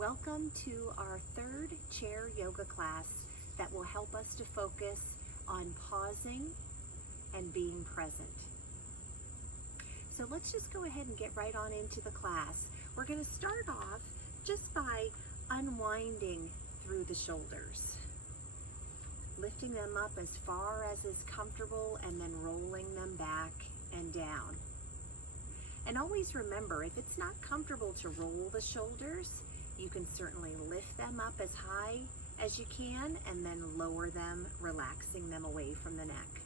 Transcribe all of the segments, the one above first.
Welcome to our third chair yoga class that will help us to focus on pausing and being present. So let's just go ahead and get right on into the class. We're going to start off just by unwinding through the shoulders, lifting them up as far as is comfortable and then rolling them back and down. And always remember, if it's not comfortable to roll the shoulders, you can certainly lift them up as high as you can and then lower them, relaxing them away from the neck.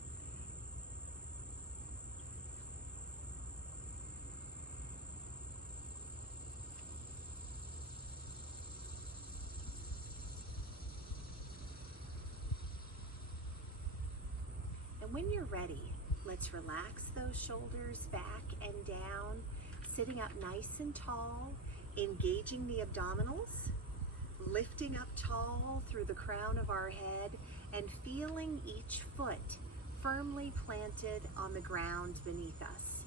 And when you're ready, let's relax those shoulders back and down, sitting up nice and tall, engaging the abdominals, lifting up tall through the crown of our head, and feeling each foot firmly planted on the ground beneath us.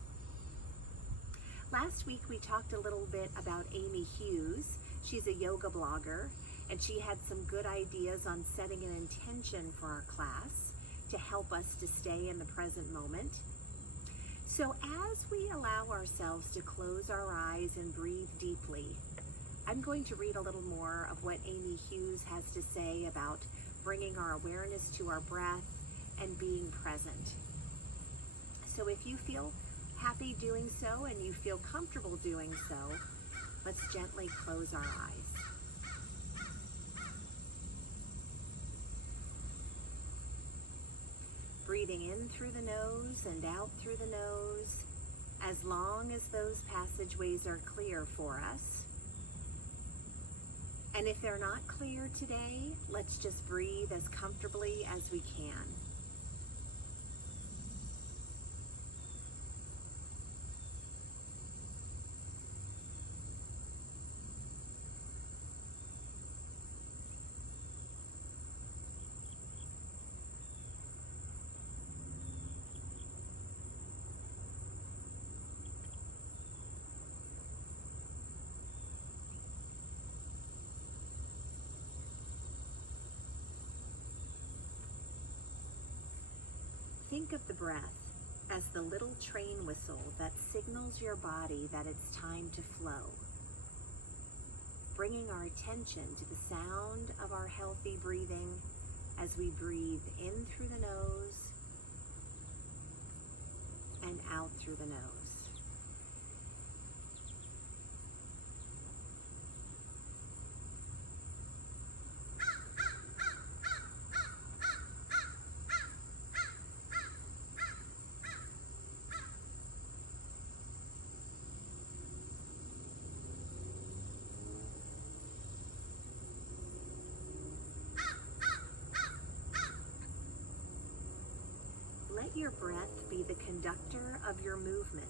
Last week we talked a little bit about Amy Hughes. She's a yoga blogger, and she had some good ideas on setting an intention for our class to help us to stay in the present moment. So as we allow ourselves to close our eyes and breathe deeply, I'm going to read a little more of what Amy Hughes has to say about bringing our awareness to our breath and being present. So if you feel happy doing so and you feel comfortable doing so, let's gently close our eyes. Breathing in through the nose and out through the nose, as long as those passageways are clear for us. And if they're not clear today, let's just breathe as comfortably as we can. Think of the breath as the little train whistle that signals your body that it's time to flow. Bringing our attention to the sound of our healthy breathing as we breathe in through the nose and out through the nose. Let your breath be the conductor of your movement,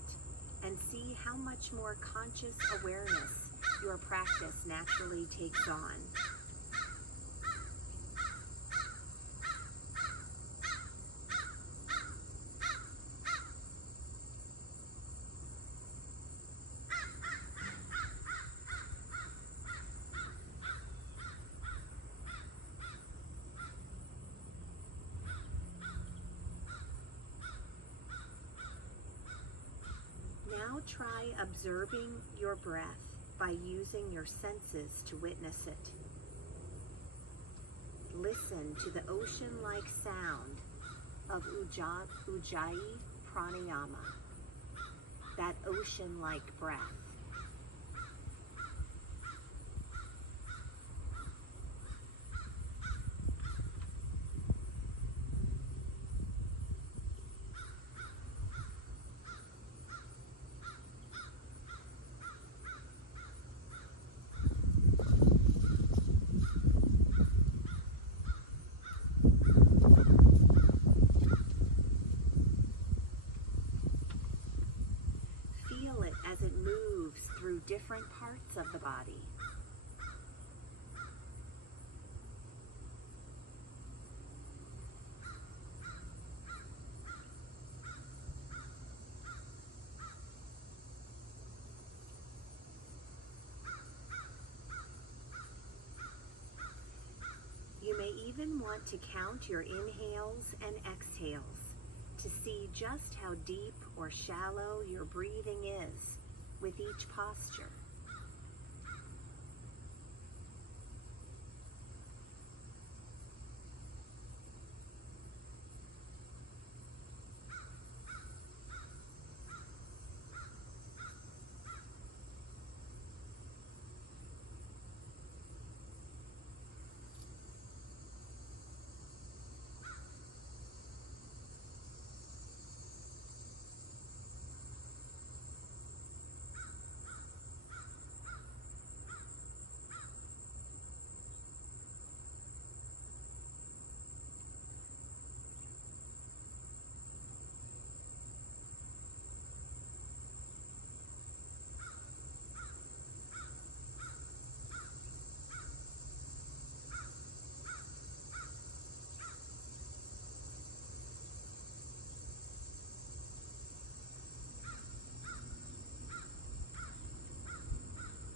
and see how much more conscious awareness your practice naturally takes on. Now try observing your breath by using your senses to witness it. Listen to the ocean-like sound of Ujjayi Pranayama, that ocean-like breath. Feel it as it moves through different parts of the body. want to count your inhales and exhales to see just how deep or shallow your breathing is with each posture.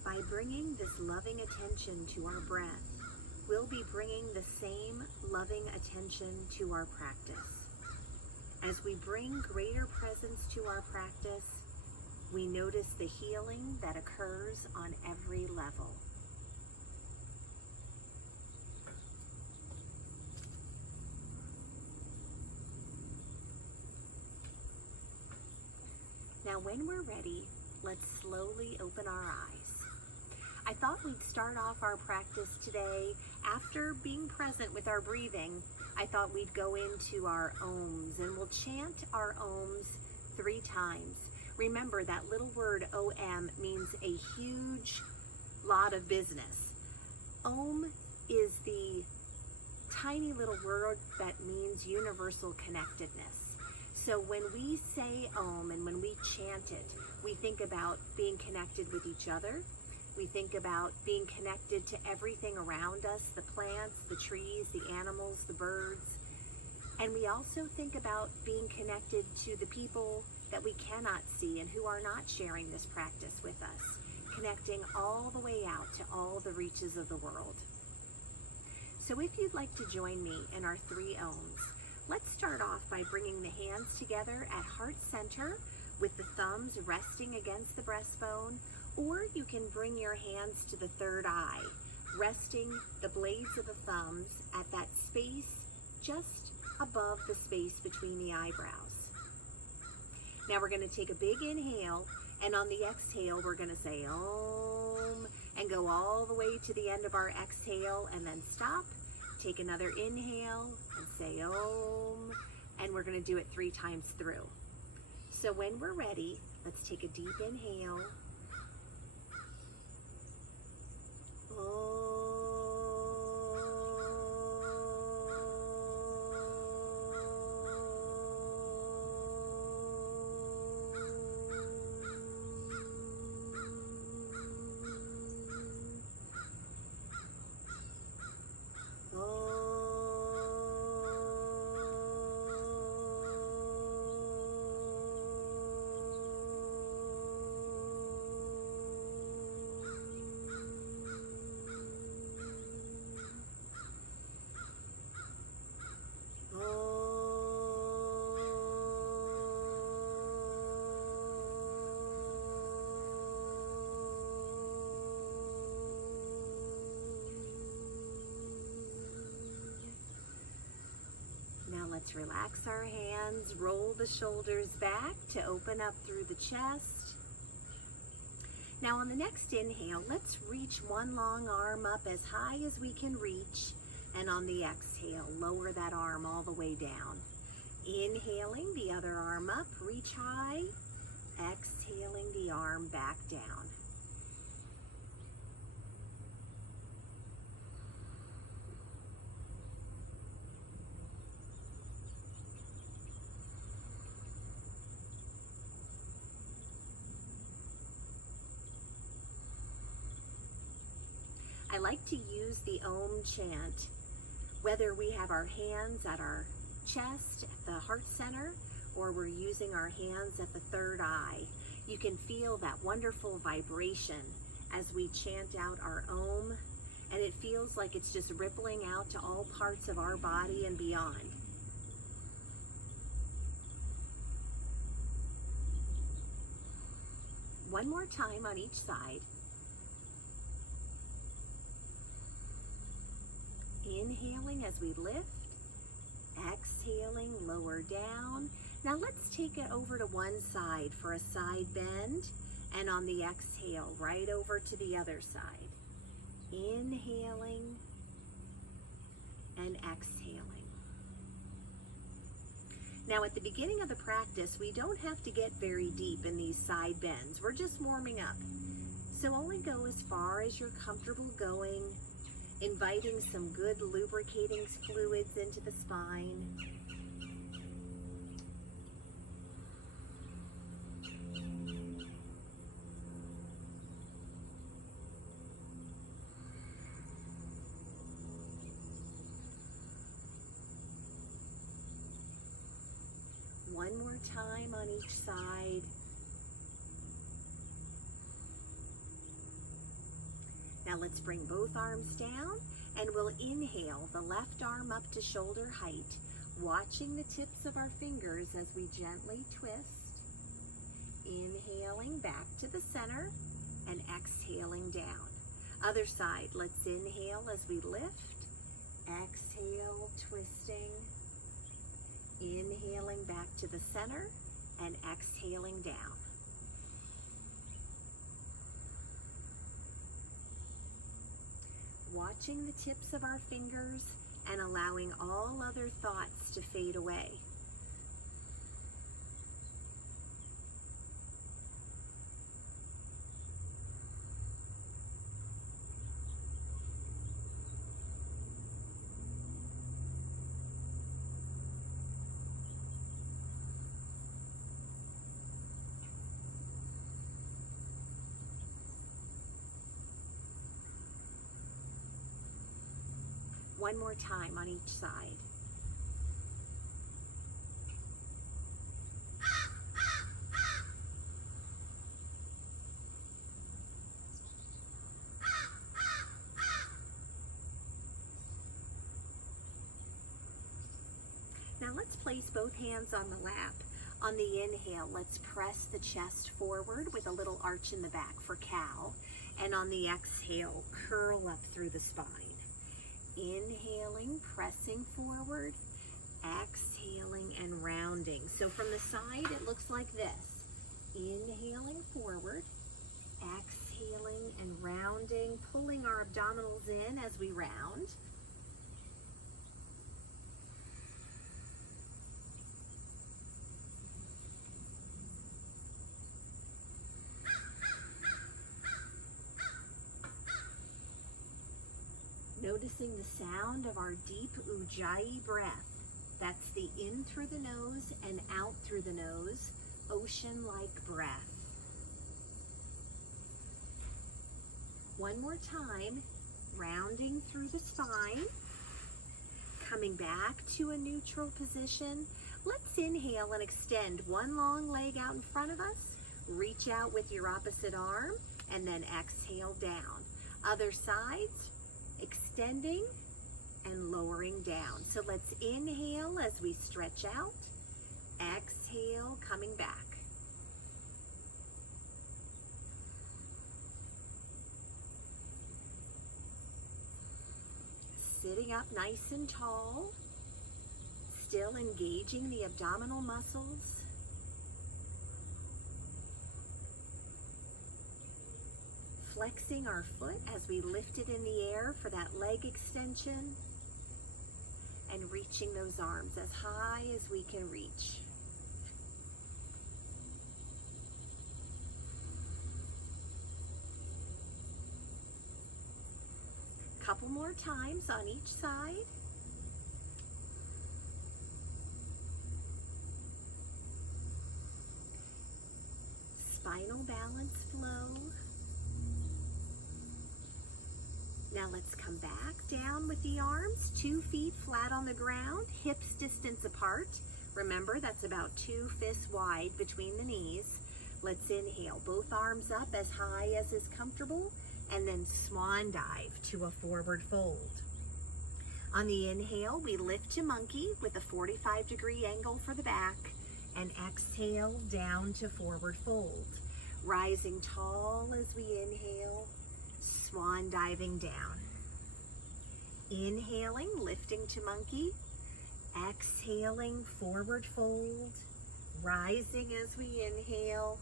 By bringing this loving attention to our breath, we'll be bringing the same loving attention to our practice. As we bring greater presence to our practice, we notice the healing that occurs on every level. Now, when we're ready, let's slowly open our eyes. I thought we'd start off our practice today after being present with our breathing. I thought we'd go into our Oms, and we'll chant our Oms 3 times. Remember, that little word OM means a huge lot of business. Om is the tiny little word that means universal connectedness. So when we say Om and when we chant it, we think about being connected with each other. We think about being connected to everything around us, the plants, the trees, the animals, the birds. And we also think about being connected to the people that we cannot see and who are not sharing this practice with us, connecting all the way out to all the reaches of the world. So if you'd like to join me in our 3 Oms, let's start off by bringing the hands together at heart center with the thumbs resting against the breastbone, or you can bring your hands to the 3rd eye, resting the blades of the thumbs at that space just above the space between the eyebrows. Now we're going to take a big inhale, and on the exhale we're going to say Om and go all the way to the end of our exhale and then stop. Take another inhale and say Om, and we're going to do it 3 times through. So when we're ready, let's take a deep inhale. Let's relax our hands, roll the shoulders back to open up through the chest. Now on the next inhale, let's reach one long arm up as high as we can reach, and on the exhale, lower that arm all the way down. Inhaling the other arm up, reach high, exhaling the arm back down. I like to use the Om chant, whether we have our hands at our chest, at the heart center, or we're using our hands at the 3rd eye. You can feel that wonderful vibration as we chant out our Om, and it feels like it's just rippling out to all parts of our body and beyond. One more time on each side. Inhaling as we lift, exhaling, lower down. Now let's take it over to one side for a side bend, and on the exhale, right over to the other side. Inhaling and exhaling. Now at the beginning of the practice, we don't have to get very deep in these side bends. We're just warming up. So only go as far as you're comfortable going, inviting some good lubricating fluids into the spine. One more time on each side. Now let's bring both arms down, and we'll inhale the left arm up to shoulder height, watching the tips of our fingers as we gently twist. Inhaling back to the center and exhaling down. Other side, let's inhale as we lift, exhale, twisting. Inhaling back to the center and exhaling down. Watching the tips of our fingers and allowing all other thoughts to fade away. One more time on each side. Now let's place both hands on the lap. On the inhale, let's press the chest forward with a little arch in the back for cow. And on the exhale, curl up through the spine. Inhaling, pressing forward, exhaling and rounding. So from the side, it looks like this. Inhaling forward, exhaling and rounding, pulling our abdominals in as we round. Noticing the sound of our deep Ujjayi breath. That's the in through the nose and out through the nose, ocean-like breath. One more time, rounding through the spine, coming back to a neutral position. Let's inhale and extend one long leg out in front of us. Reach out with your opposite arm and then exhale down. Other sides, extending and lowering down. So let's inhale as we stretch out, exhale, coming back. Sitting up nice and tall, still engaging the abdominal muscles. Flexing our foot as we lift it in the air for that leg extension, and reaching those arms as high as we can reach. Couple more times on each side. Spinal balance flow. Now let's come back down with the arms, 2 feet flat on the ground, hips distance apart. Remember, that's about 2 fists wide between the knees. Let's inhale, both arms up as high as is comfortable, and then swan dive to a forward fold. On the inhale, we lift to monkey with a 45-degree angle for the back, and exhale down to forward fold. Rising tall as we inhale, swan diving down. Inhaling, lifting to monkey, exhaling, forward fold, rising as we inhale.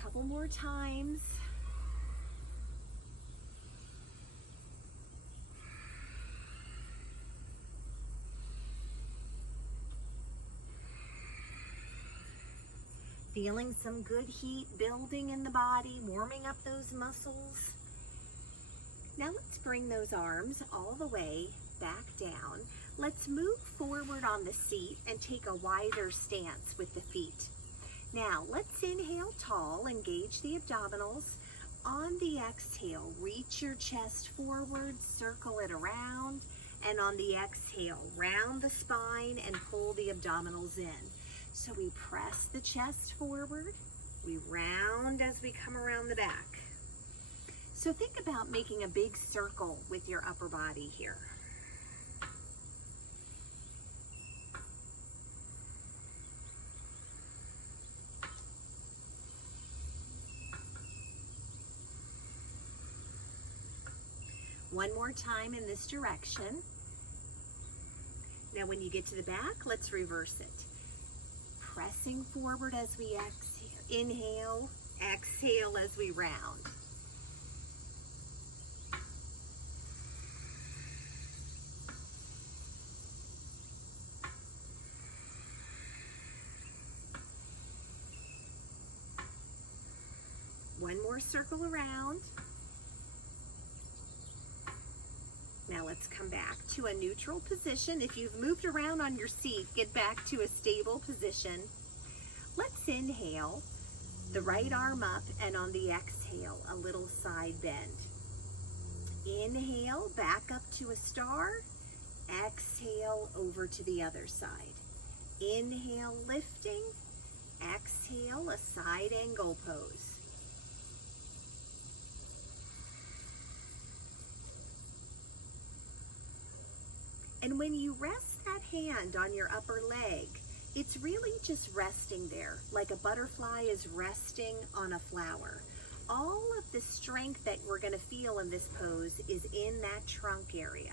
Couple more times. Feeling some good heat building in the body, warming up those muscles. Now let's bring those arms all the way back down. Let's move forward on the seat and take a wider stance with the feet. Now, let's inhale tall, engage the abdominals. On the exhale, reach your chest forward, circle it around, and on the exhale, round the spine and pull the abdominals in. So we press the chest forward, we round as we come around the back. So think about making a big circle with your upper body here. One more time in this direction. Now when you get to the back, let's reverse it. Pressing forward as we exhale. Inhale, exhale as we round. One more circle around. Now let's come back to a neutral position. If you've moved around on your seat, get back to a stable position. Let's inhale, the right arm up, and on the exhale, a little side bend. Inhale, back up to a star. Exhale, over to the other side. Inhale, lifting. Exhale, a side angle pose. And when you rest that hand on your upper leg, it's really just resting there, like a butterfly is resting on a flower. All of the strength that we're going to feel in this pose is in that trunk area.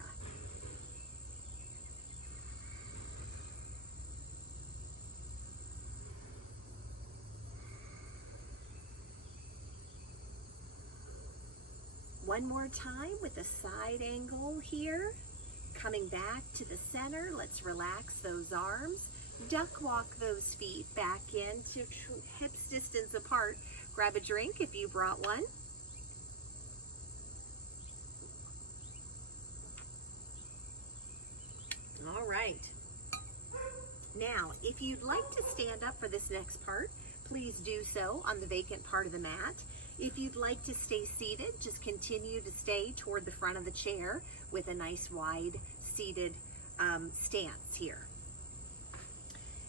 One more time with a side angle here. Coming back to the center, let's relax those arms. Duck walk those feet back into hips distance apart. Grab a drink if you brought one. All right. Now, if you'd like to stand up for this next part, please do so on the vacant part of the mat. If you'd like to stay seated, just continue to stay toward the front of the chair with a nice wide seated stance here.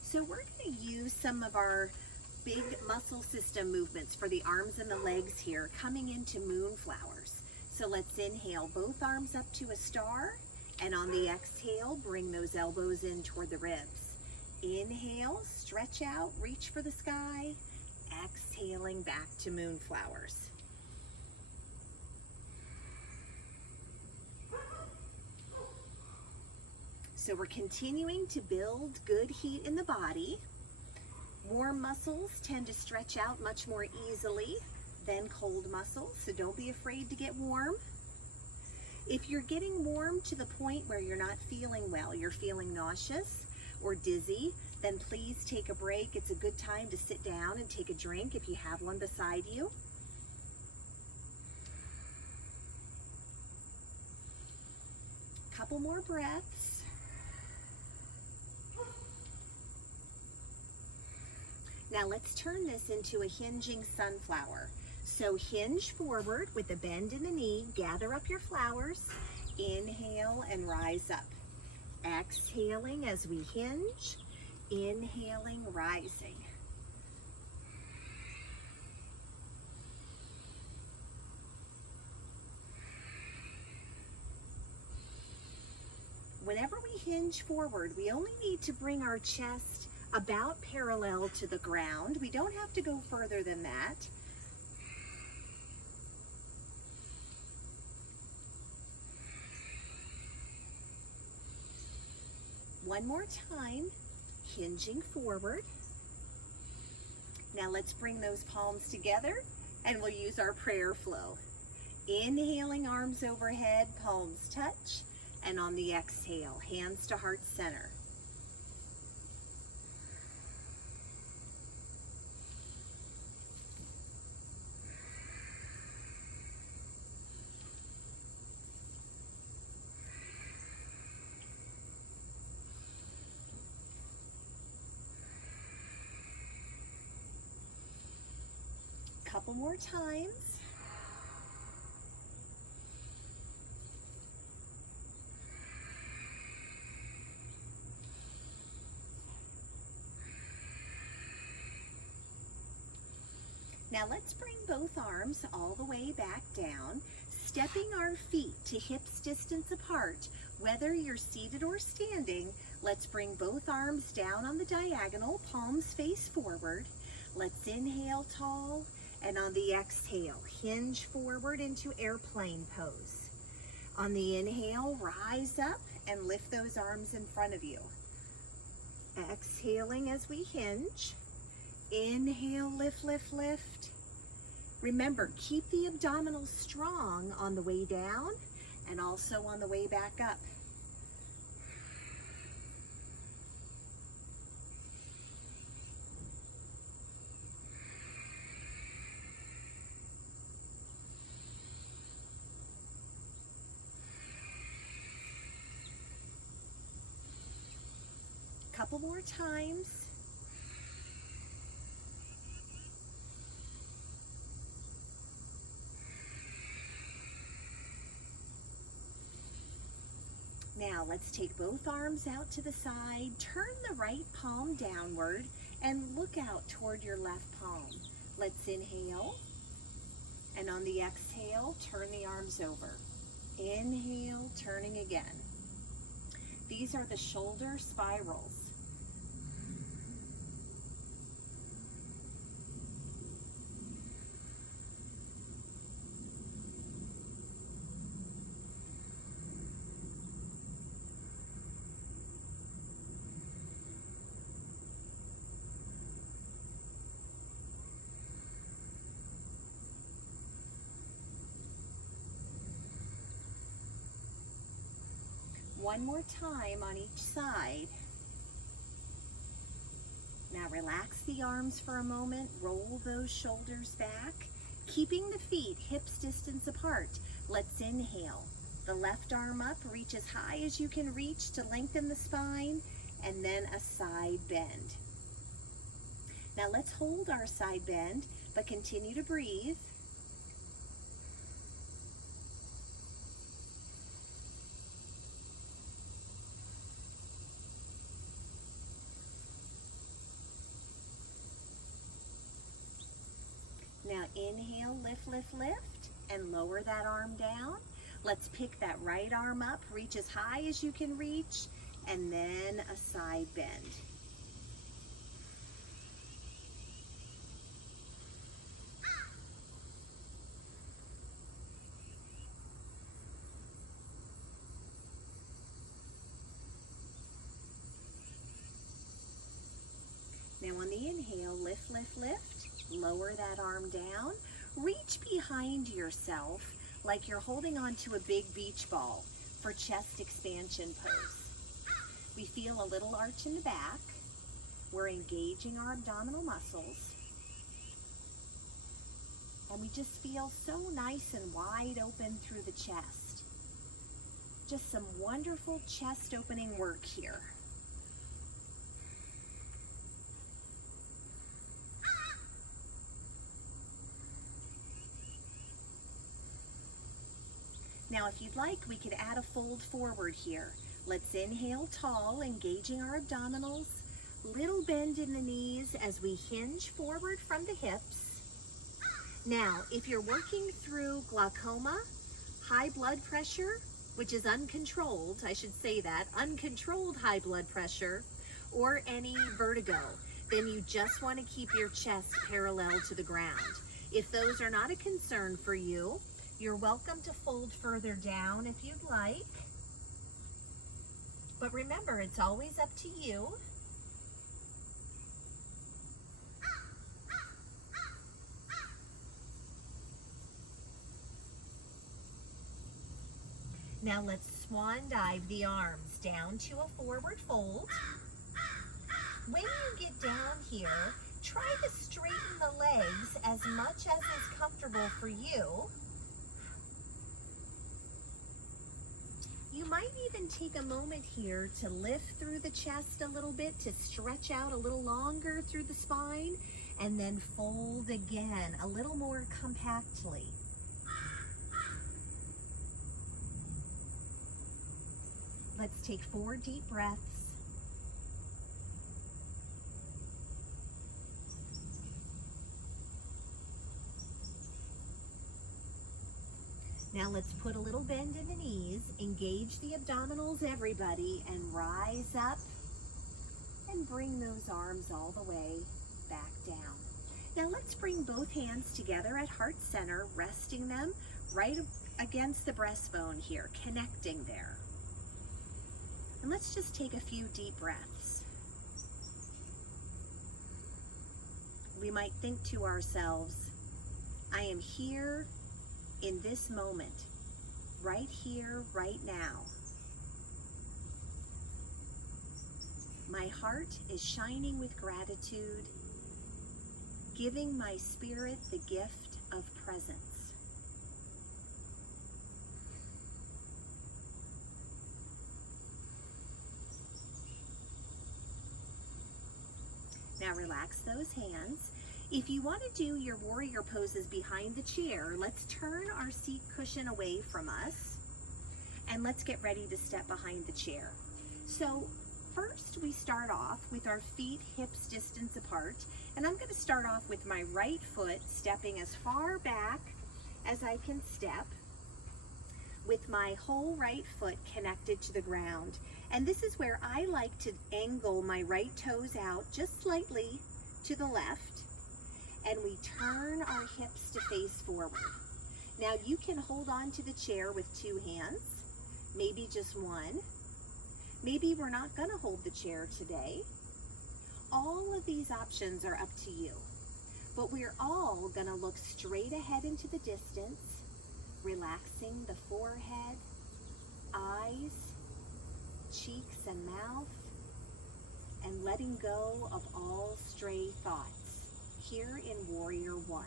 So we're going to use some of our big muscle system movements for the arms and the legs here, coming into moonflowers. So let's inhale, both arms up to a star, and on the exhale, bring those elbows in toward the ribs. Inhale, stretch out, reach for the sky. Exhaling back to moonflowers. So we're continuing to build good heat in the body. Warm muscles tend to stretch out much more easily than cold muscles, so don't be afraid to get warm. If you're getting warm to the point where you're not feeling well, you're feeling nauseous or dizzy, then please take a break. It's a good time to sit down and take a drink if you have one beside you. Couple more breaths. Now let's turn this into a hinging sunflower. So hinge forward with a bend in the knee, gather up your flowers, inhale and rise up. Exhaling as we hinge, inhaling, rising. Whenever we hinge forward, we only need to bring our chest about parallel to the ground. We don't have to go further than that. One more time, hinging forward. Now let's bring those palms together and we'll use our prayer flow. Inhaling, arms overhead, palms touch, and on the exhale, hands to heart center. Couple more times. Now let's bring both arms all the way back down, stepping our feet to hips distance apart. Whether you're seated or standing, let's bring both arms down on the diagonal, palms face forward. Let's inhale tall. And on the exhale, hinge forward into airplane pose. On the inhale, rise up and lift those arms in front of you. Exhaling as we hinge. Inhale, lift, lift, lift. Remember, keep the abdominals strong on the way down and also on the way back up. Couple more times. Now let's take both arms out to the side, turn the right palm downward and look out toward your left palm. Let's inhale, and on the exhale, turn the arms over. Inhale, turning again. These are the shoulder spirals. One more time on each side. Now relax the arms for a moment, roll those shoulders back, keeping the feet hips distance apart. Let's inhale. The left arm up, reach as high as you can reach to lengthen the spine, and then a side bend. Now let's hold our side bend, but continue to breathe. Now inhale, lift, lift, lift, and lower that arm down. Let's pick that right arm up, reach as high as you can reach, and then a side bend. Now on the inhale, lift, lift, lift. Lower that arm down. Reach behind yourself like you're holding onto a big beach ball for chest expansion pose. We feel a little arch in the back. We're engaging our abdominal muscles. And we just feel so nice and wide open through the chest. Just some wonderful chest opening work here. Now, if you'd like, we could add a fold forward here. Let's inhale tall, engaging our abdominals. Little bend in the knees as we hinge forward from the hips. Now, if you're working through glaucoma, high blood pressure, which is uncontrolled, I should say that, uncontrolled high blood pressure, or any vertigo, then you just want to keep your chest parallel to the ground. If those are not a concern for you, you're welcome to fold further down if you'd like. But remember, it's always up to you. Now let's swan dive the arms down to a forward fold. When you get down here, try to straighten the legs as much as is comfortable for you. You might even take a moment here to lift through the chest a little bit, to stretch out a little longer through the spine, and then fold again a little more compactly. Let's take 4 deep breaths. Now let's put a little bend in the knees, engage the abdominals, everybody, and rise up and bring those arms all the way back down. Now let's bring both hands together at heart center, resting them right against the breastbone here, connecting there. And let's just take a few deep breaths. We might think to ourselves, I am here in this moment, right here, right now. My heart is shining with gratitude, giving my spirit the gift of presence. Now relax those hands. If you want to do your warrior poses behind the chair, let's turn our seat cushion away from us and let's get ready to step behind the chair. So first we start off with our feet hips distance apart, and I'm going to start off with my right foot stepping as far back as I can step with my whole right foot connected to the ground. And this is where I like to angle my right toes out just slightly to the left, and we turn our hips to face forward. Now you can hold on to the chair with 2 hands, maybe just 1. Maybe we're not going to hold the chair today. All of these options are up to you, but we're all going to look straight ahead into the distance, relaxing the forehead, eyes, cheeks and mouth, and letting go of all stray thoughts here in Warrior One.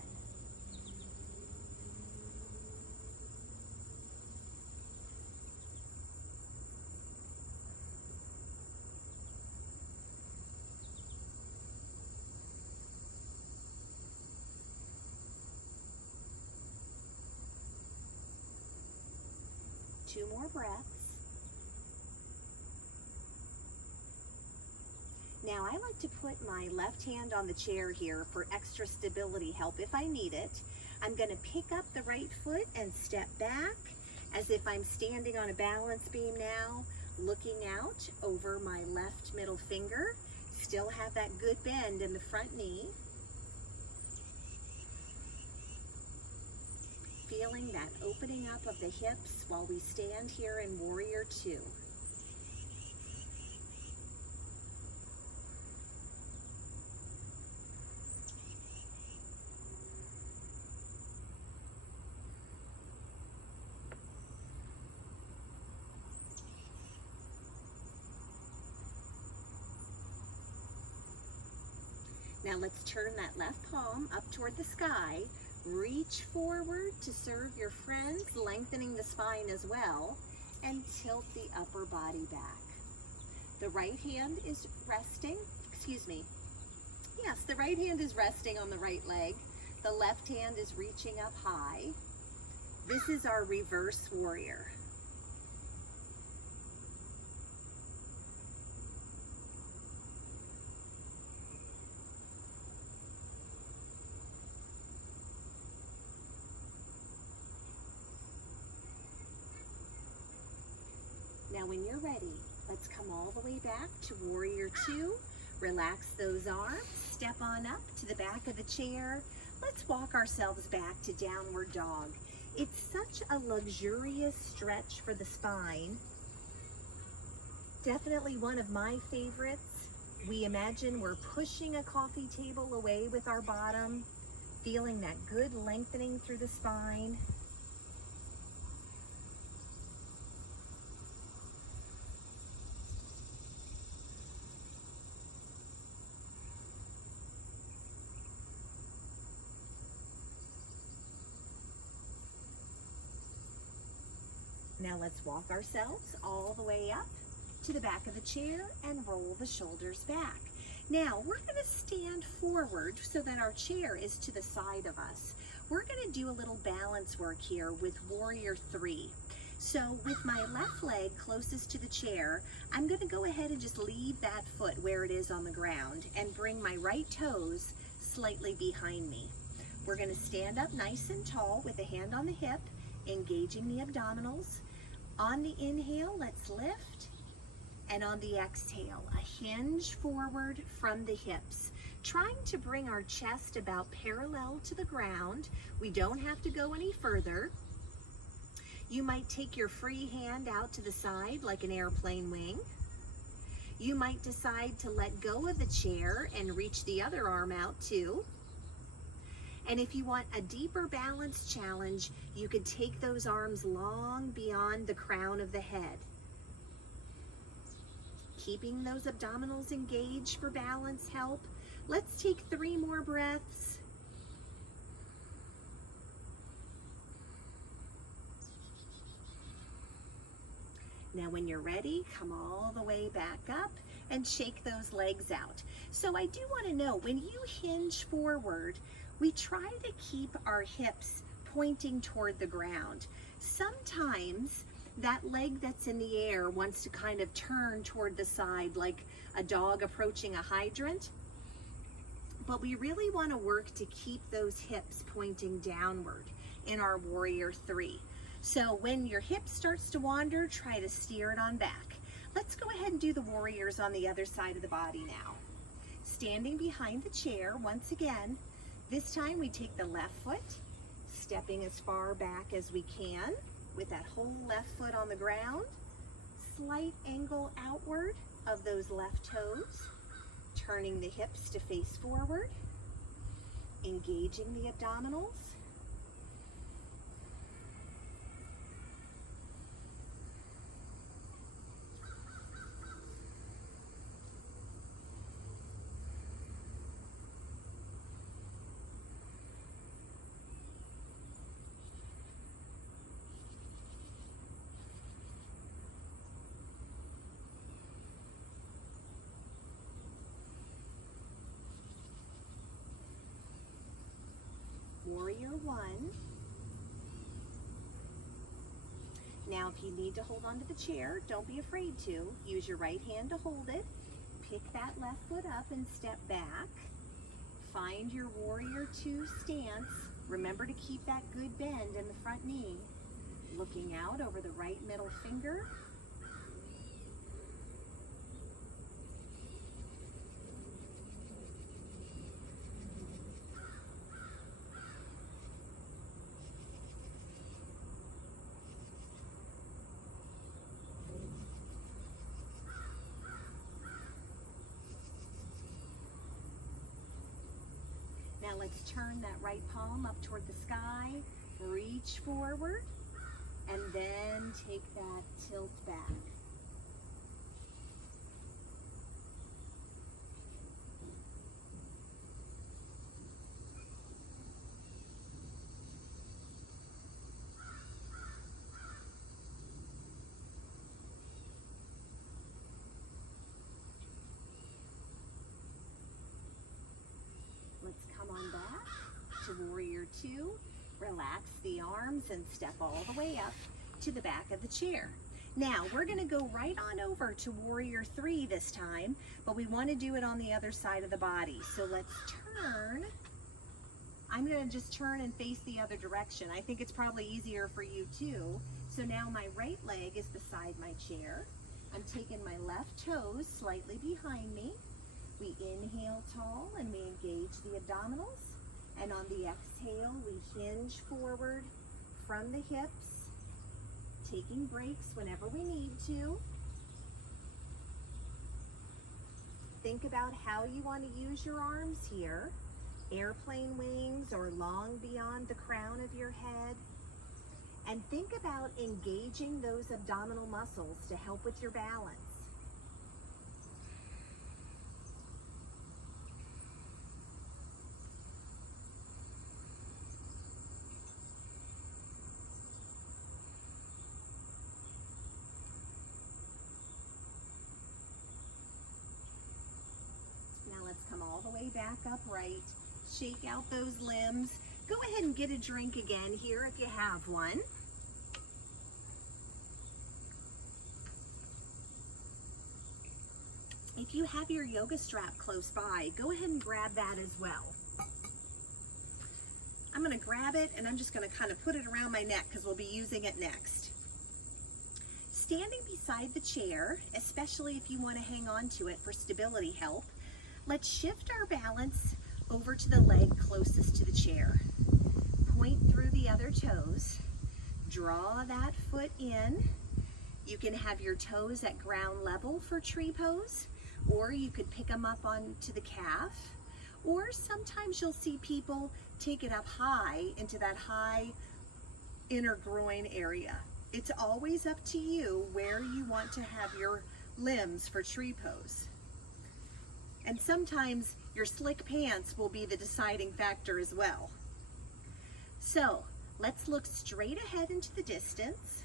Two more breaths. Now I like to put my left hand on the chair here for extra stability help if I need it. I'm going to pick up the right foot and step back as if I'm standing on a balance beam now, looking out over my left middle finger. Still have that good bend in the front knee. Feeling that opening up of the hips while we stand here in Warrior Two. Now let's turn that left palm up toward the sky. Reach forward to serve your friends, lengthening the spine as well, and tilt the upper body back. The right hand is resting, Yes, the right hand is resting on the right leg. The left hand is reaching up high. This is our reverse warrior. Now when you're ready, let's come all the way back to Warrior Two. Relax those arms, step on up to the back of the chair. Let's walk ourselves back to Downward Dog. It's such a luxurious stretch for the spine. Definitely one of my favorites. We imagine we're pushing a coffee table away with our bottom, feeling that good lengthening through the spine. Now let's walk ourselves all the way up to the back of the chair and roll the shoulders back. Now we're going to stand forward so that our chair is to the side of us. We're going to do a little balance work here with Warrior Three. So with my left leg closest to the chair, I'm going to go ahead and just leave that foot where it is on the ground and bring my right toes slightly behind me. We're going to stand up nice and tall with a hand on the hip, engaging the abdominals. On the inhale, let's lift, and on the exhale, a hinge forward from the hips, trying to bring our chest about parallel to the ground. We don't have to go any further. You might take your free hand out to the side like an airplane wing. You might decide to let go of the chair and reach the other arm out too. And if you want a deeper balance challenge, you could take those arms long beyond the crown of the head. Keeping those abdominals engaged for balance help. Let's take 3 more breaths. Now when you're ready, come all the way back up and shake those legs out. So I do want to know, when you hinge forward, we try to keep our hips pointing toward the ground. Sometimes that leg that's in the air wants to kind of turn toward the side like a dog approaching a hydrant. But we really want to work to keep those hips pointing downward in our Warrior Three. So when your hip starts to wander, try to steer it on back. Let's go ahead and do the warriors on the other side of the body now. Standing behind the chair once again. This time we take the left foot, stepping as far back as we can with that whole left foot on the ground. Slight angle outward of those left toes, turning the hips to face forward, engaging the abdominals. Warrior One. Now if you need to hold onto the chair, don't be afraid to. Use your right hand to hold it. Pick that left foot up and step back. Find your Warrior Two stance. Remember to keep that good bend in the front knee. Looking out over the right middle finger. Now let's turn that right palm up toward the sky, reach forward, and then take that tilt back. the arms and step all the way up to the back of the chair. Now, we're gonna go right on over to Warrior 3 this time, but we wanna do it on the other side of the body. So let's turn. I'm gonna just turn and face the other direction. I think it's probably easier for you too. So now my right leg is beside my chair. I'm taking my left toes slightly behind me. We inhale tall and we engage the abdominals. And on the exhale, we hinge forward from the hips, taking breaks whenever we need to. Think about how you want to use your arms here. Airplane wings or long beyond the crown of your head. And think about engaging those abdominal muscles to help with your balance. Now let's come all the way back upright. Shake out those limbs. Go ahead and get a drink again here if you have one. If you have your yoga strap close by, go ahead and grab that as well. I'm going to grab it and I'm just going to kind of put it around my neck because we'll be using it next. Standing beside the chair, especially if you want to hang on to it for stability help, let's shift our balance over to the leg closest to the chair. Point through the other toes. Draw that foot in. You can have your toes at ground level for tree pose, or you could pick them up onto the calf, or sometimes you'll see people take it up high into that high inner groin area. It's always up to you where you want to have your limbs for tree pose. And sometimes your slick pants will be the deciding factor as well. So let's look straight ahead into the distance.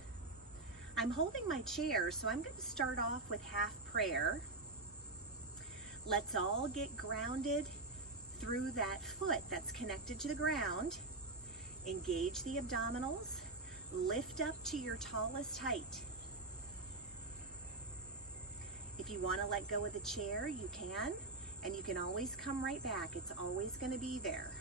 I'm holding my chair, so I'm going to start off with half prayer. Let's all get grounded through that foot that's connected to the ground. Engage the abdominals. Lift up to your tallest height. If you want to let go of the chair, you can, and you can always come right back. It's always going to be there.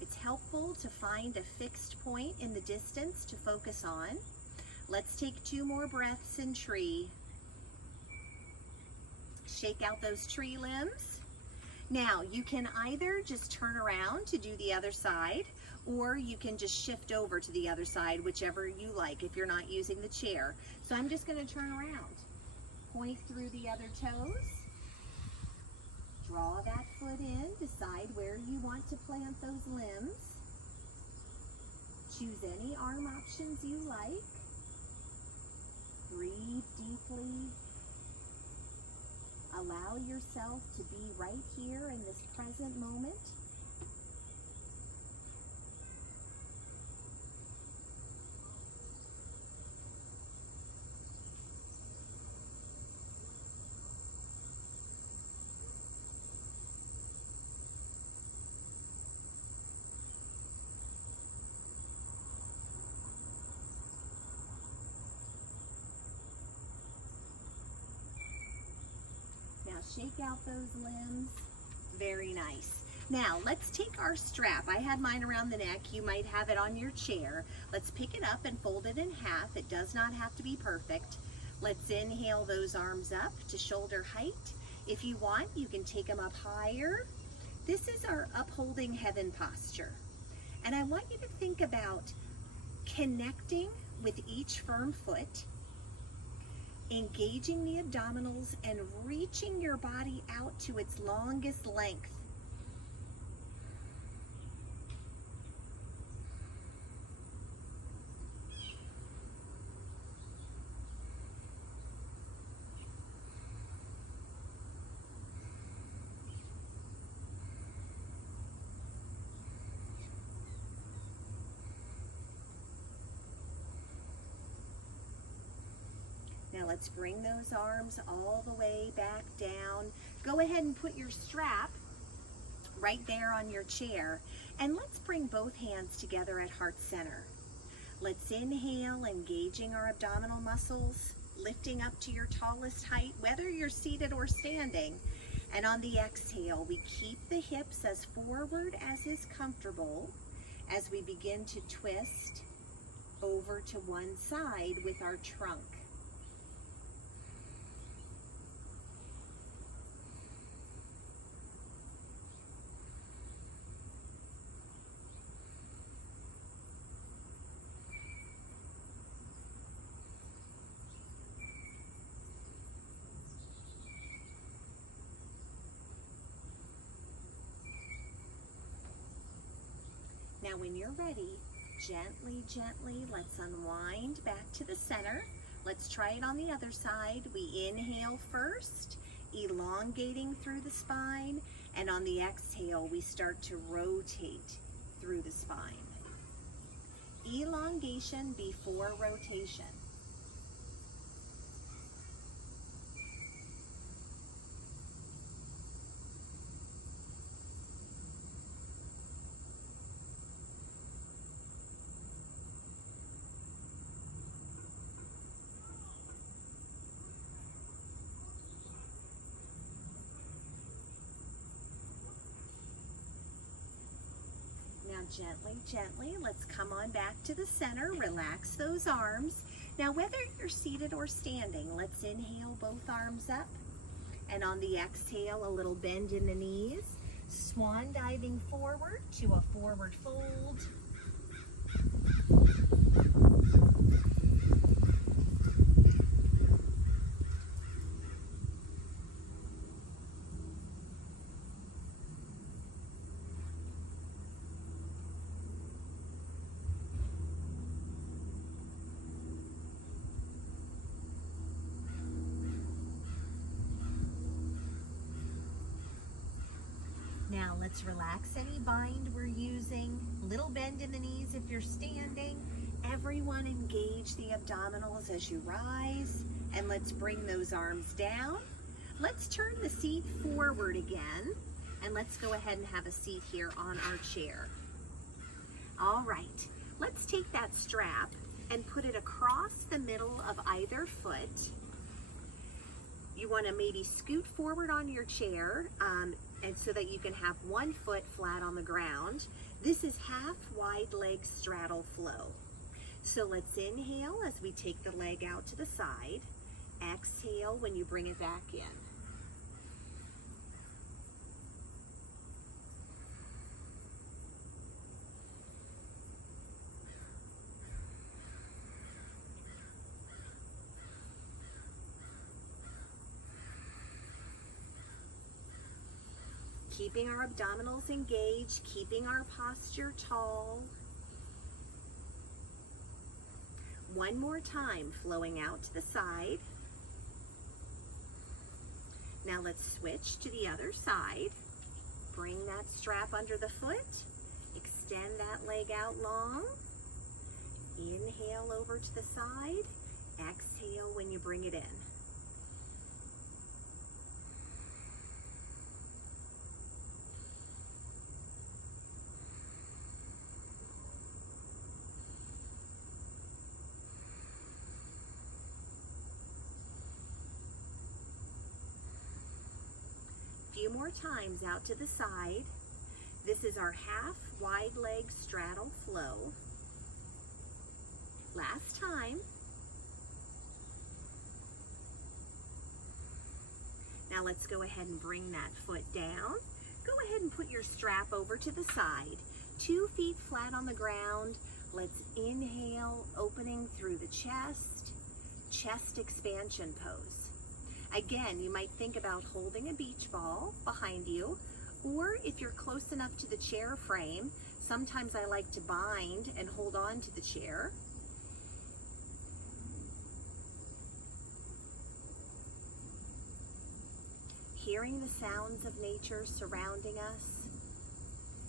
It's helpful to find a fixed point in the distance to focus on. Let's take 2 more breaths in tree. Shake out those tree limbs. Now, you can either just turn around to do the other side, or you can just shift over to the other side, whichever you like if you're not using the chair. So I'm just going to turn around. Point through the other toes. Draw that foot in. Decide where you want to plant those limbs. Choose any arm options you like. Breathe deeply. Allow yourself to be right here in this present moment. Shake out those limbs. Very nice. Now let's take our strap. I had mine around the neck. You might have it on your chair. Let's pick it up and fold it in half. It does not have to be perfect. Let's inhale those arms up to shoulder height. If you want, you can take them up higher. This is our upholding heaven posture. And I want you to think about connecting with each firm foot, engaging the abdominals and reaching your body out to its longest length. Now let's bring those arms all the way back down. Go ahead and put your strap right there on your chair, and let's bring both hands together at heart center. Let's inhale, engaging our abdominal muscles, lifting up to your tallest height, whether you're seated or standing. And on the exhale, we keep the hips as forward as is comfortable as we begin to twist over to one side with our trunk. Now when you're ready, gently, gently, let's unwind back to the center. Let's try it on the other side. We inhale first, elongating through the spine, and on the exhale, we start to rotate through the spine. Elongation before rotation. Now gently, gently, let's come on back to the center. Relax those arms. Now whether you're seated or standing, let's inhale both arms up. And on the exhale, a little bend in the knees. Swan diving forward to a forward fold. Now let's relax any bind we're using. Little bend in the knees if you're standing. Everyone engage the abdominals as you rise. And let's bring those arms down. Let's turn the seat forward again. And let's go ahead and have a seat here on our chair. All right, let's take that strap and put it across the middle of either foot. You want to maybe scoot forward on your chair and so that you can have one foot flat on the ground. This is half wide leg straddle flow. So let's inhale as we take the leg out to the side. Exhale when you bring it back in. Keeping our abdominals engaged, keeping our posture tall. One more time, flowing out to the side. Now let's switch to the other side. Bring that strap under the foot. Extend that leg out long. Inhale over to the side. Exhale when you bring it in. Few more times out to the side. This is our half wide leg straddle flow. Last time. Now let's go ahead and bring that foot down. Go ahead and put your strap over to the side. 2 feet flat on the ground. Let's inhale, opening through the chest expansion pose. Again, you might think about holding a beach ball behind you, or if you're close enough to the chair frame, sometimes I like to bind and hold on to the chair. Hearing the sounds of nature surrounding us,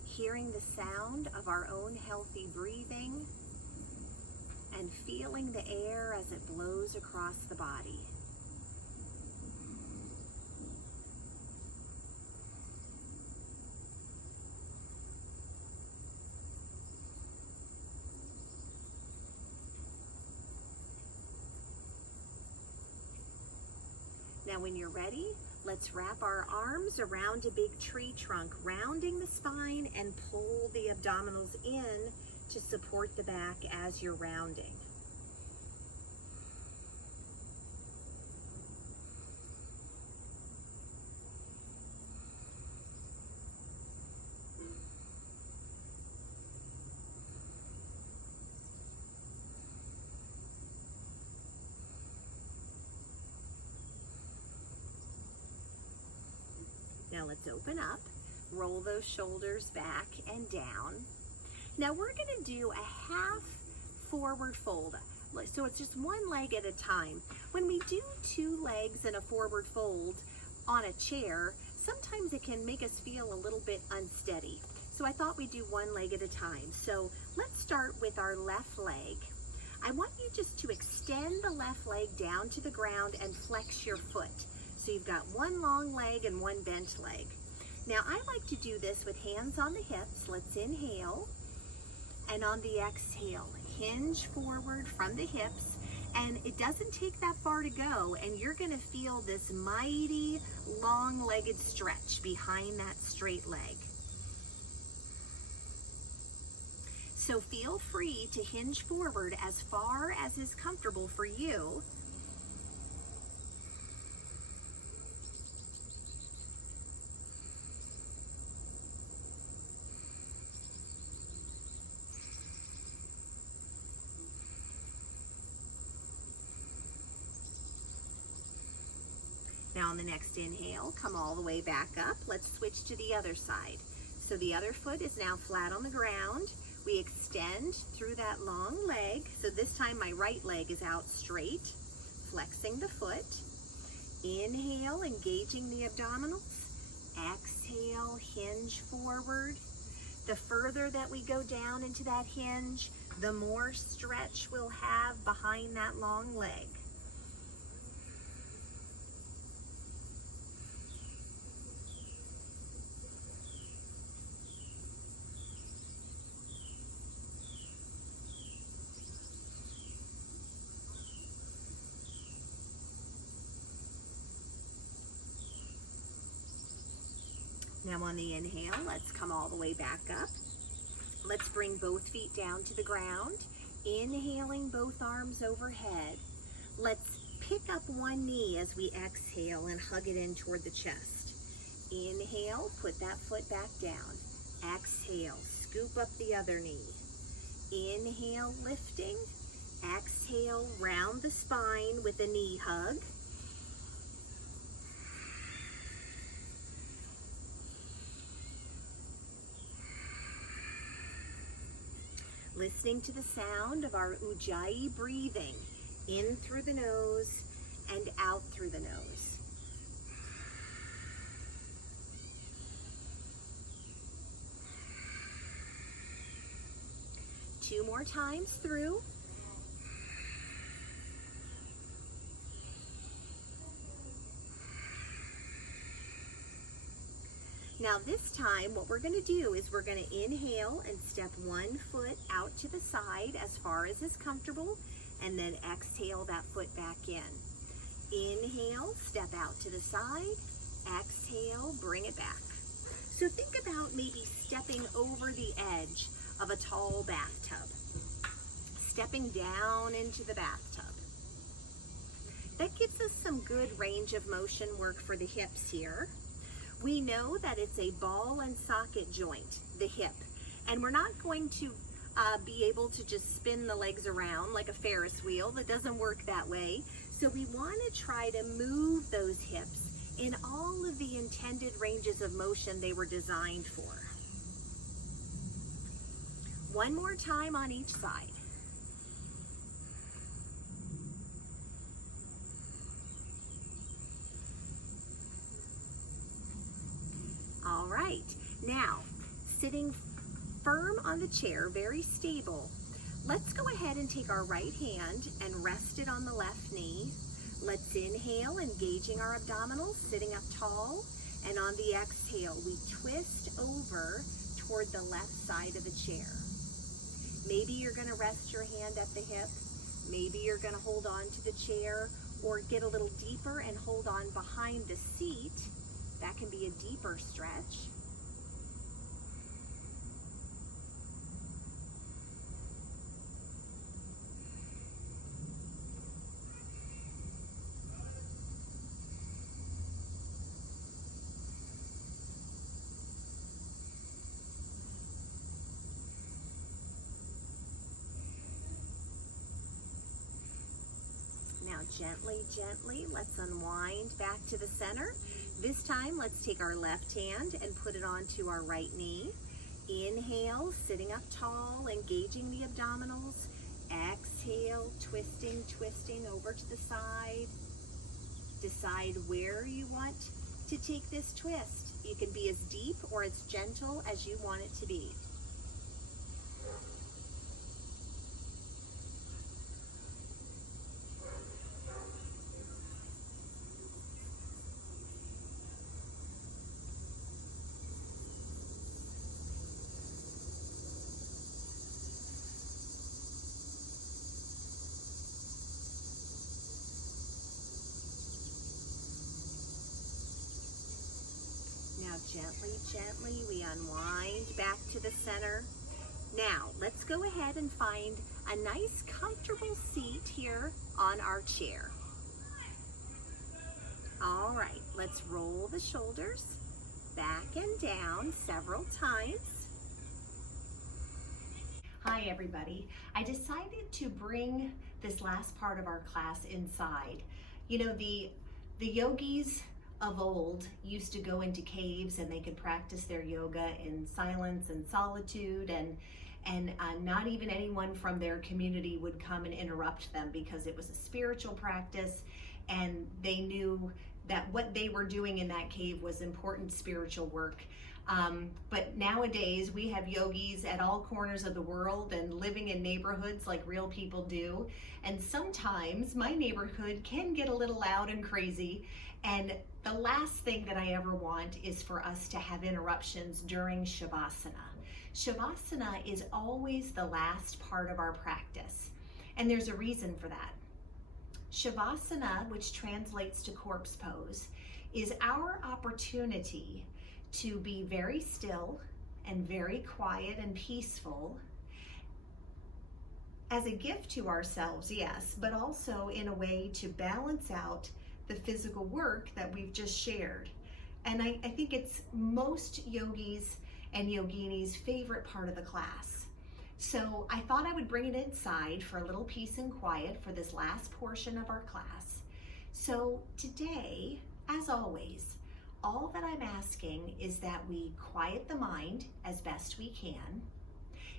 hearing the sound of our own healthy breathing, and feeling the air as it blows across the body. Now when you're ready, let's wrap our arms around a big tree trunk, rounding the spine, and pull the abdominals in to support the back as you're rounding. Now let's open up, roll those shoulders back and down. Now we're going to do a half forward fold. So it's just one leg at a time. When we do two legs in a forward fold on a chair, sometimes it can make us feel a little bit unsteady. So I thought we'd do one leg at a time. So let's start with our left leg. I want you just to extend the left leg down to the ground and flex your foot. So you've got one long leg and one bent leg. Now I like to do this with hands on the hips. Let's inhale, and on the exhale, hinge forward from the hips, and it doesn't take that far to go, and you're gonna feel this mighty long-legged stretch behind that straight leg. So feel free to hinge forward as far as is comfortable for you. Now on the next inhale, come all the way back up. Let's switch to the other side. So the other foot is now flat on the ground. We extend through that long leg. So this time my right leg is out straight, flexing the foot. Inhale, engaging the abdominals. Exhale, hinge forward. The further that we go down into that hinge, the more stretch we'll have behind that long leg. Now on the inhale, let's come all the way back up. Let's bring both feet down to the ground. Inhaling, both arms overhead. Let's pick up one knee as we exhale and hug it in toward the chest. Inhale, put that foot back down. Exhale, scoop up the other knee. Inhale, lifting. Exhale, round the spine with a knee hug. Listening to the sound of our Ujjayi breathing, in through the nose and out through the nose. Two more times through. Now this time, what we're going to do is we're going to inhale and step one foot out to the side as far as is comfortable, and then exhale that foot back in. Inhale, step out to the side. Exhale, bring it back. So think about maybe stepping over the edge of a tall bathtub. Stepping down into the bathtub. That gives us some good range of motion work for the hips here. We know that it's a ball and socket joint, the hip, and we're not going to be able to just spin the legs around like a Ferris wheel. That doesn't work that way. So we want to try to move those hips in all of the intended ranges of motion they were designed for. One more time on each side. All right, now sitting firm on the chair, very stable, Let's go ahead and take our right hand and rest it on the left knee. Let's inhale, engaging our abdominals, sitting up tall. And on the exhale, we twist over toward the left side of the chair. Maybe you're going to rest your hand at the hip. Maybe you're going to hold on to the chair or get a little deeper and hold on behind the seat. That can be a deeper stretch. Now gently, let's unwind back to the center. This time, let's take our left hand and put it onto our right knee. Inhale, sitting up tall, engaging the abdominals. Exhale, twisting over to the side. Decide where you want to take this twist. You can be as deep or as gentle as you want it to be. Now gently, we unwind back to the center. Now, let's go ahead and find a nice comfortable seat here on our chair. All right, let's roll the shoulders back and down several times. Hi everybody. I decided to bring this last part of our class inside. You know, the yogis of old used to go into caves and they could practice their yoga in silence and solitude, and not even anyone from their community would come and interrupt them because it was a spiritual practice, and they knew that what they were doing in that cave was important spiritual work. But nowadays we have yogis at all corners of the world and living in neighborhoods like real people do. And sometimes my neighborhood can get a little loud and crazy. And the last thing that I ever want is for us to have interruptions during Shavasana. Shavasana is always the last part of our practice. And there's a reason for that. Shavasana, which translates to corpse pose, is our opportunity to be very still and very quiet and peaceful as a gift to ourselves, yes, but also in a way to balance out the physical work that we've just shared. And I think it's most yogis and yoginis' favorite part of the class. So I thought I would bring it inside for a little peace and quiet for this last portion of our class. So today, as always, all that I'm asking is that we quiet the mind as best we can.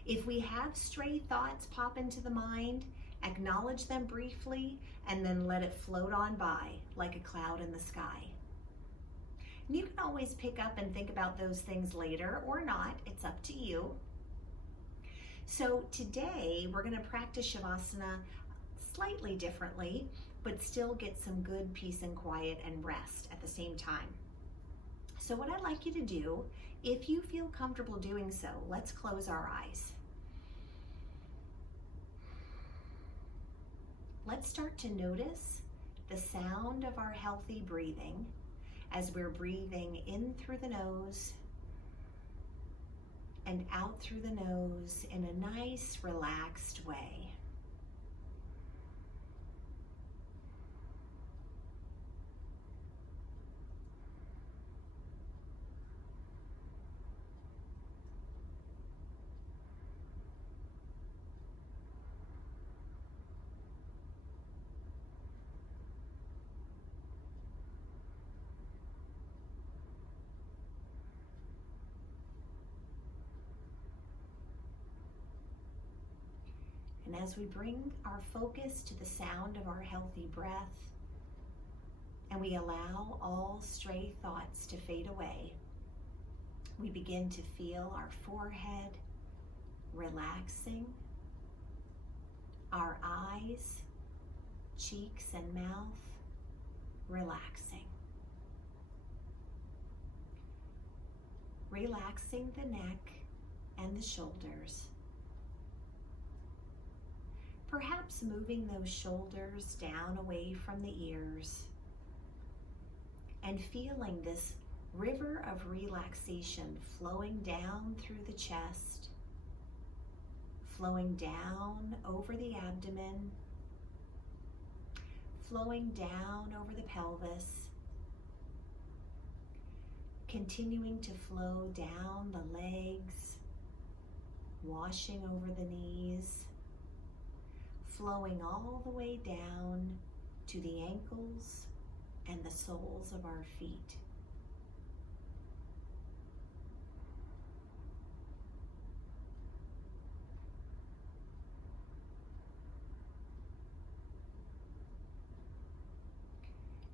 If we have stray thoughts pop into the mind, acknowledge them briefly and then let it float on by like a cloud in the sky. And you can always pick up and think about those things later or not, it's up to you. So today we're going to practice Shavasana slightly differently, but still get some good peace and quiet and rest at the same time. So what I'd like you to do, if you feel comfortable doing so, let's close our eyes. Let's start to notice the sound of our healthy breathing as we're breathing in through the nose and out through the nose in a nice, relaxed way. And as we bring our focus to the sound of our healthy breath, and we allow all stray thoughts to fade away, we begin to feel our forehead relaxing our eyes, cheeks, and mouth relaxing. Relaxing the neck and the shoulders. Perhaps moving those shoulders down away from the ears and feeling this river of relaxation flowing down through the chest, flowing down over the abdomen, flowing down over the pelvis, continuing to flow down the legs, washing over the knees, flowing all the way down to the ankles and the soles of our feet.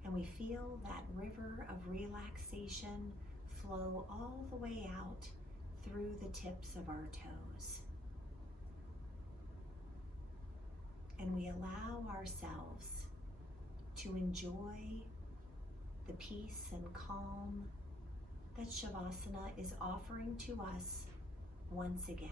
And we feel that river of relaxation flow all the way out through the tips of our toes. And we allow ourselves to enjoy the peace and calm that Shavasana is offering to us once again.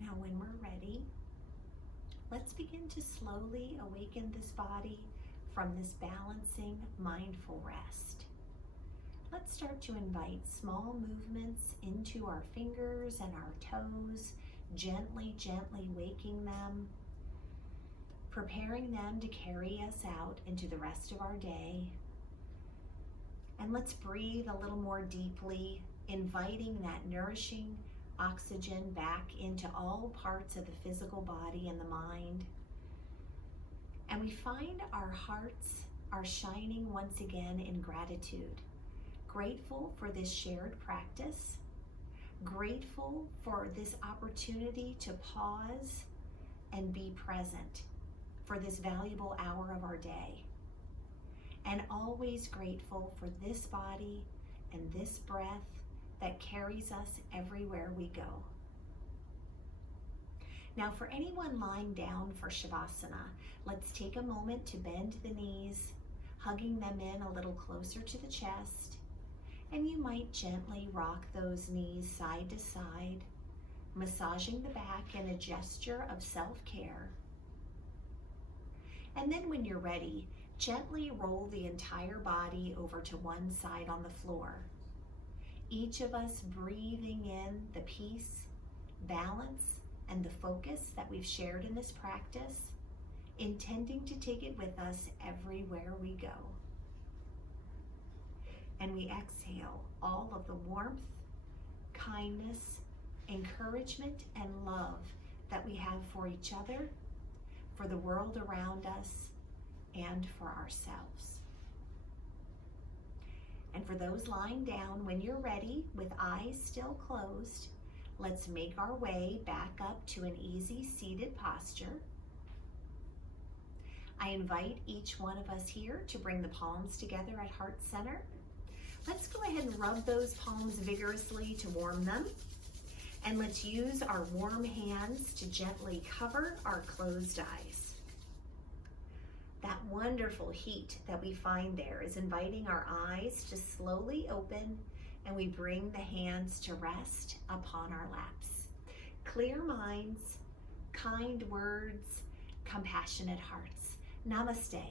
Now, when we're ready, let's begin to slowly awaken this body from this balancing, mindful rest. Let's start to invite small movements into our fingers and our toes, gently, gently waking them, preparing them to carry us out into the rest of our day. And let's breathe a little more deeply, inviting that nourishing oxygen back into all parts of the physical body and the mind. And we find our hearts are shining once again in gratitude. Grateful for this shared practice. Grateful for this opportunity to pause and be present for this valuable hour of our day. And always grateful for this body and this breath that carries us everywhere we go. Now for anyone lying down for Shavasana, let's take a moment to bend the knees, hugging them in a little closer to the chest. And you might gently rock those knees side to side, massaging the back in a gesture of self-care. And then when you're ready, gently roll the entire body over to one side on the floor. Each of us breathing in the peace, balance, and the focus that we've shared in this practice, intending to take it with us everywhere we go. And we exhale all of the warmth, kindness, encouragement, and love that we have for each other, for the world around us, and for ourselves. And for those lying down, when you're ready, with eyes still closed, let's make our way back up to an easy seated posture. I invite each one of us here to bring the palms together at heart center. Let's go ahead and rub those palms vigorously to warm them. And let's use our warm hands to gently cover our closed eyes. That wonderful heat that we find there is inviting our eyes to slowly open, and we bring the hands to rest upon our laps. Clear minds, kind words, compassionate hearts. Namaste.